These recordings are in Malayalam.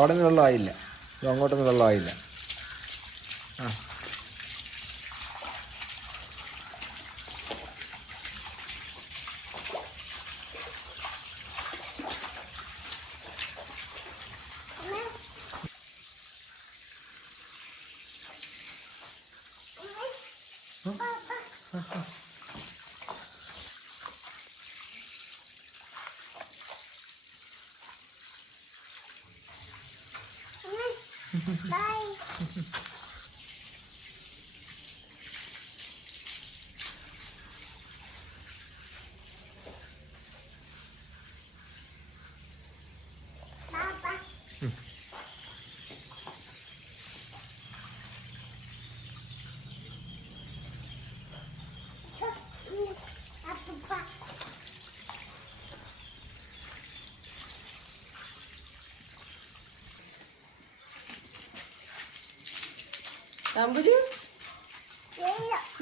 അവിടെ നിന്ന് വെള്ളമായില്ല, അങ്ങോട്ടൊന്നും വെള്ളമായില്ല. ആ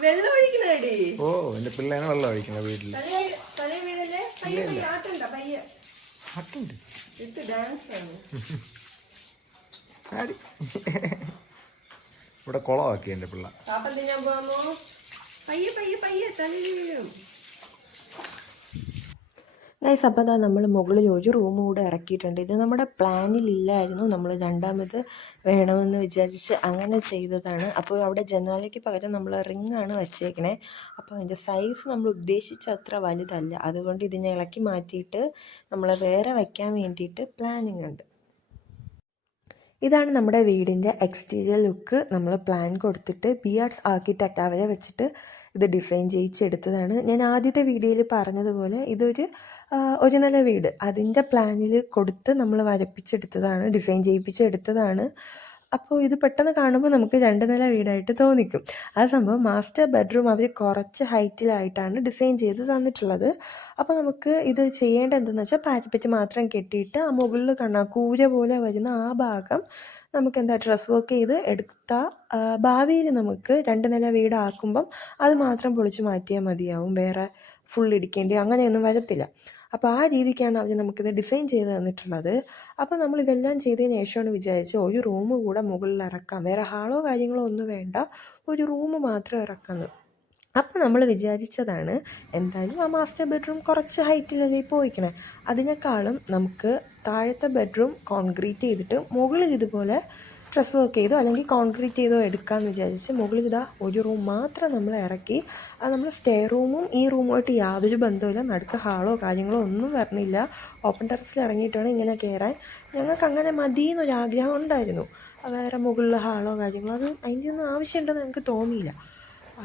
വെള്ളം ഒഴിക്കണേടി. ഓ എന്റെ പിള്ളേനെ വെള്ളം ഒഴിക്കണ വീട്ടില്. ആട്ടുണ്ട്. ഇവിടെ കുളമാക്കി എന്റെ പിള്ള. ഗൈസ്, അപ്പോൾ അതാ നമ്മൾ മുകളിൽ ഒരു റൂം കൂടെ ഇറക്കിയിട്ടുണ്ട്. ഇത് നമ്മുടെ പ്ലാനിലില്ലായിരുന്നു, നമ്മൾ രണ്ടാമത് വേണമെന്ന് വിചാരിച്ച് അങ്ങനെ ചെയ്തതാണ്. അപ്പോൾ അവിടെ ജനാലയ്ക്ക് പകരം നമ്മൾ റിങ്ങാണ് വച്ചേക്കണേ. അപ്പോൾ അതിൻ്റെ സൈസ് നമ്മൾ ഉദ്ദേശിച്ച അത്ര വലുതല്ല, അതുകൊണ്ട് ഇതിനെ ഇളക്കി മാറ്റിയിട്ട് നമ്മൾ വേറെ വയ്ക്കാൻ വേണ്ടിയിട്ട് പ്ലാനിങ് ഉണ്ട്. ഇതാണ് നമ്മുടെ വീടിൻ്റെ എക്സ്റ്റീരിയർ ലുക്ക്. നമ്മൾ പ്ലാൻ കൊടുത്തിട്ട് ബിആർട്സ് ആർക്കിടെക്റ്റ് അവരെ വെച്ചിട്ട് ഇത് ഡിസൈൻ ചെയ്യിച്ചെടുത്തതാണ്. ഞാൻ ആദ്യത്തെ വീഡിയോയിൽ പറഞ്ഞതുപോലെ ഒരു നില വീട് അതിൻ്റെ പ്ലാനിൽ കൊടുത്ത് നമ്മൾ വരപ്പിച്ചെടുത്തതാണ്, ഡിസൈൻ ചെയ്യിപ്പിച്ചെടുത്തതാണ്. അപ്പോൾ ഇത് പെട്ടെന്ന് കാണുമ്പോൾ നമുക്ക് 2 നില വീടായിട്ട് തോന്നിക്കും. ആ സംഭവം മാസ്റ്റർ ബെഡ്റൂം അവർ കുറച്ച് ഹൈറ്റിലായിട്ടാണ് ഡിസൈൻ ചെയ്ത് തന്നിട്ടുള്ളത്. അപ്പോൾ നമുക്ക് ഇത് ചെയ്യേണ്ടത് എന്തെന്ന് വെച്ചാൽ പാരപ്പറ്റ് മാത്രം കെട്ടിയിട്ട് ആ മുകളിൽ കൂര പോലെ വരുന്ന ആ ഭാഗം നമുക്ക് ഡ്രസ് വർക്ക് ചെയ്ത് എടുത്താൽ ഭാവിയിൽ നമുക്ക് 2 നില വീടാക്കുമ്പം അത് മാത്രം പൊളിച്ച് മാറ്റിയാൽ മതിയാവും, വേറെ ഫുൾ ഇടിക്കേണ്ടി അങ്ങനെയൊന്നും വരത്തില്ല. അപ്പോൾ ആ രീതിക്കാണ് അവർ നമുക്കിത് ഡിസൈൻ ചെയ്ത് തന്നിട്ടുള്ളത്. അപ്പോൾ നമ്മളിതെല്ലാം ചെയ്തതിന് ശേഷമാണ് വിചാരിച്ച് ഒരു റൂം കൂടെ മുകളിൽ ഇറക്കാം, വേറെ ഹാളോ കാര്യങ്ങളോ ഒന്നും വേണ്ട, ഒരു റൂം മാത്രം ഇറക്കുന്നത്. അപ്പോൾ നമ്മൾ വിചാരിച്ചതാണ് എന്തായാലും ആ മാസ്റ്റർ ബെഡ്റൂം കുറച്ച് ഹൈറ്റിലല്ലേ പോയിക്കണേ, അതിനേക്കാളും നമുക്ക് താഴത്തെ ബെഡ്റൂം കോൺക്രീറ്റ് ചെയ്തിട്ട് മുകളിൽ ഇതുപോലെ ഡ്രസ് വർക്ക് ചെയ്തോ അല്ലെങ്കിൽ കോൺക്രീറ്റ് ചെയ്തോ എടുക്കാമെന്ന് വിചാരിച്ച് മുകളിൽ ഒരു റൂം മാത്രം നമ്മൾ ഇറക്കി. അത് നമ്മൾ സ്റ്റേ റൂമും ഈ റൂമുമായിട്ട് യാതൊരു ബന്ധമില്ല, നടുക്ക് ഹാളോ കാര്യങ്ങളോ ഒന്നും വരണില്ല. ഓപ്പൺ ടെറസിൽ ഇറങ്ങിയിട്ടാണ് ഇങ്ങനെ കയറാൻ. ഞങ്ങൾക്ക് അങ്ങനെ മതി എന്നൊരാഗ്രഹം ഉണ്ടായിരുന്നു, വേറെ മുകളിൽ ഹാളോ കാര്യങ്ങളോ അതിൻ്റെ ഒന്നും ആവശ്യമുണ്ടെന്ന് ഞങ്ങൾക്ക് തോന്നിയില്ല.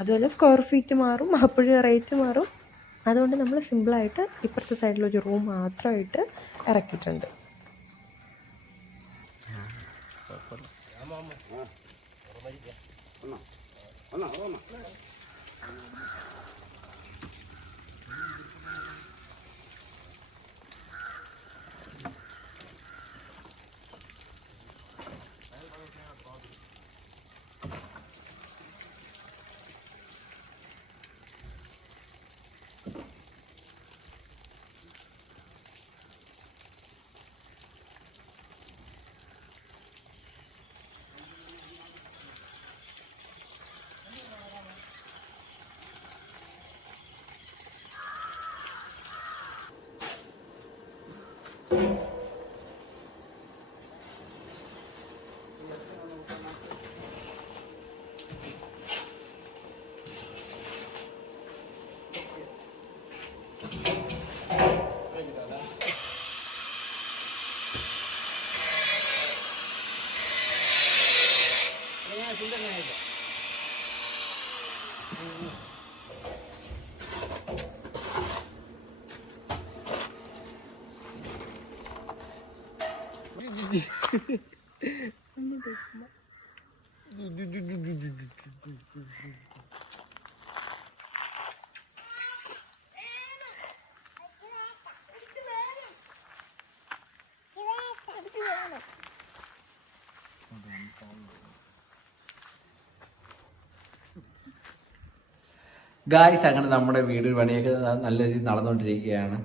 അതുപോലെ സ്ക്വയർ ഫീറ്റ് മാറും, അപ്പോഴും റേറ്റ് മാറും. അതുകൊണ്ട് നമ്മൾ സിമ്പിളായിട്ട് ഇപ്പുറത്തെ സൈഡിലൊരു റൂം മാത്രമായിട്ട് ഇറക്കിയിട്ടുണ്ട്. ഗായ്സ് അങ്ങനെ നമ്മുടെ വീട് പണിയൊക്കെ നല്ല രീതിയിൽ നടന്നുകൊണ്ടിരിക്കുകയാണ്.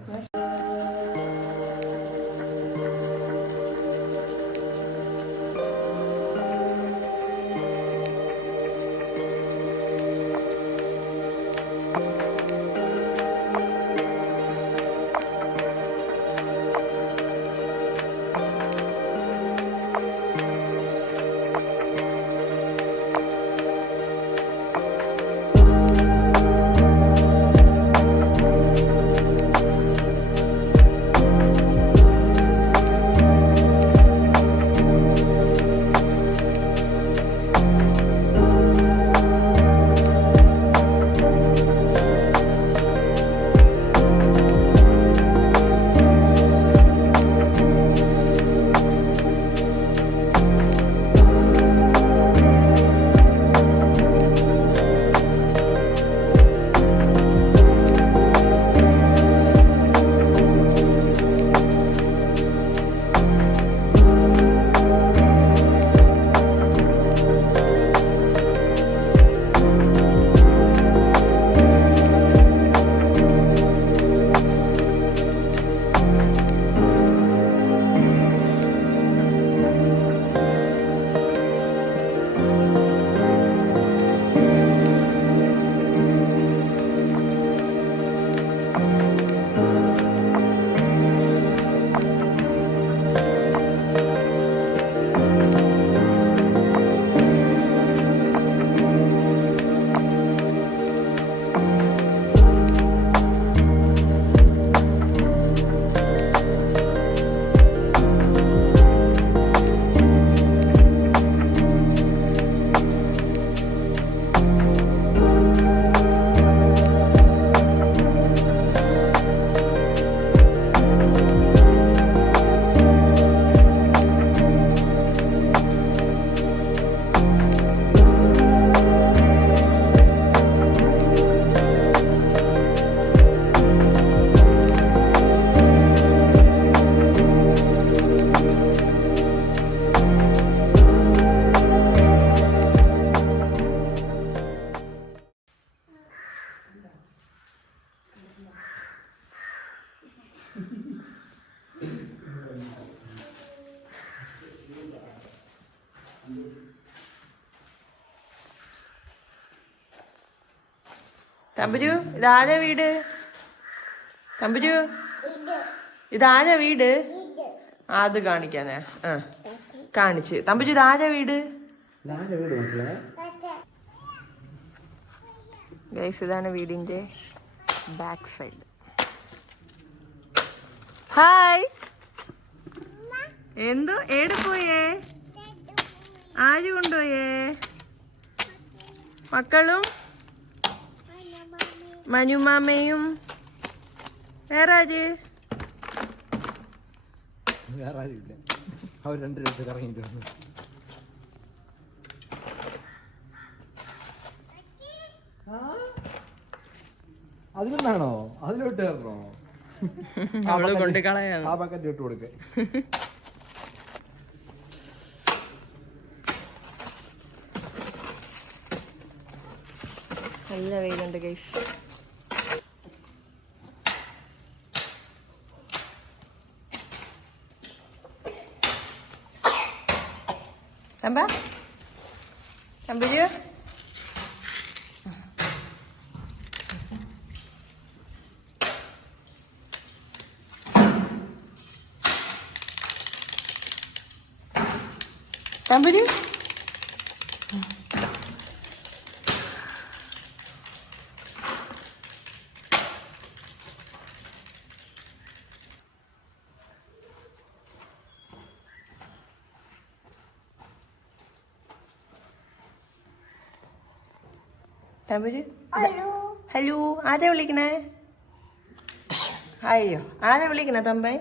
തമ്പുരു ഇതാരാ വീട്? തമ്പുരു ഇതാരാ വീട്? അത് കാണിക്കാനാ? ആ കാണിച്ച്. തമ്പുരു ഇതാരാ വീട്? ഗൈസ് ഇതാണ് വീടിന്റെ ബാക്ക് സൈഡ്. ഹായ്, എന്തോ ഏട് പോയേ? ആര് കൊണ്ടുപോയേ? മക്കളും മനുമാമയും വേറെ ആര്? വേറെ ആരുമില്ല, അവർ രണ്ടുപേരും കറങ്ങിയിട്ട് വന്നു. അതിലൊന്നാണോ? അതിലോട്ട് കയറണോ? അവള് കൊണ്ട് കളയാണ്. ആ ബക്കറ്റ് ഇട്ട് കൊടുക്ക. നല്ല വെയിലുണ്ട് ഗൈസ്. തമ്പ തമ്പുരു തമ്പുരു ഹലോ, ആരാ വിളിക്കണേ? അയ്യോ, ആരാ വിളിക്കണേ തമ്പേ?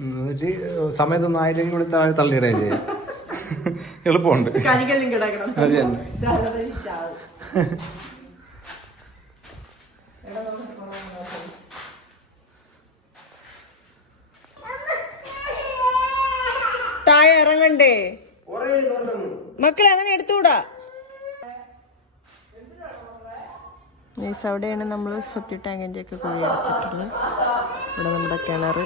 എന്നിട്ട് സമയത്തൊന്നും ആയില്ലെങ്കിൽ കൂടി താഴെ തള്ളിയിടുകയും ചെയ്യും. എളുപ്പമുണ്ട്. അത് തന്നെ. താഴെ ഇറങ്ങണ്ടേ മക്കളെ? അങ്ങനെ എടുത്തുകൂടാ. അവിടെയാണ് നമ്മൾ സെപ്റ്റി ടാങ്കിൻ്റെ ഒക്കെ കുഴി എടുത്തിട്ടുള്ളത്. ഇവിടെ നമ്മുടെ കിണർ.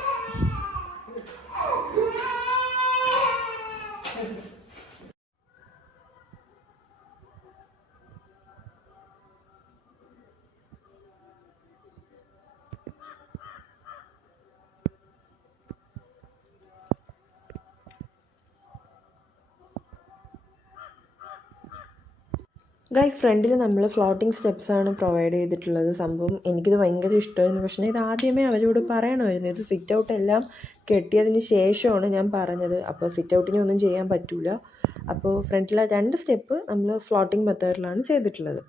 ഗൈസ്, ഫ്രണ്ടിൽ നമ്മൾ ഫ്ലോട്ടിംഗ് സ്റ്റെപ്സാണ് പ്രൊവൈഡ് ചെയ്തിട്ടുള്ളത്. സംഭവം എനിക്കിത് ഭയങ്കര ഇഷ്ടമായിരുന്നു. പക്ഷേ ഇത് ആദ്യമേ അവരോട് പറയണമായിരുന്നു. ഇത് സിറ്റ് ഔട്ട് എല്ലാം കെട്ടിയതിന് ശേഷമാണ് ഞാൻ പറഞ്ഞത്. അപ്പോൾ സിറ്റ് ഔട്ടിന് ഒന്നും ചെയ്യാൻ പറ്റില്ല. അപ്പോൾ ഫ്രണ്ടിലെ 2 സ്റ്റെപ്പ് നമ്മൾ ഫ്ലോട്ടിംഗ് മെത്തേഡിലാണ് ചെയ്തിട്ടുള്ളത്.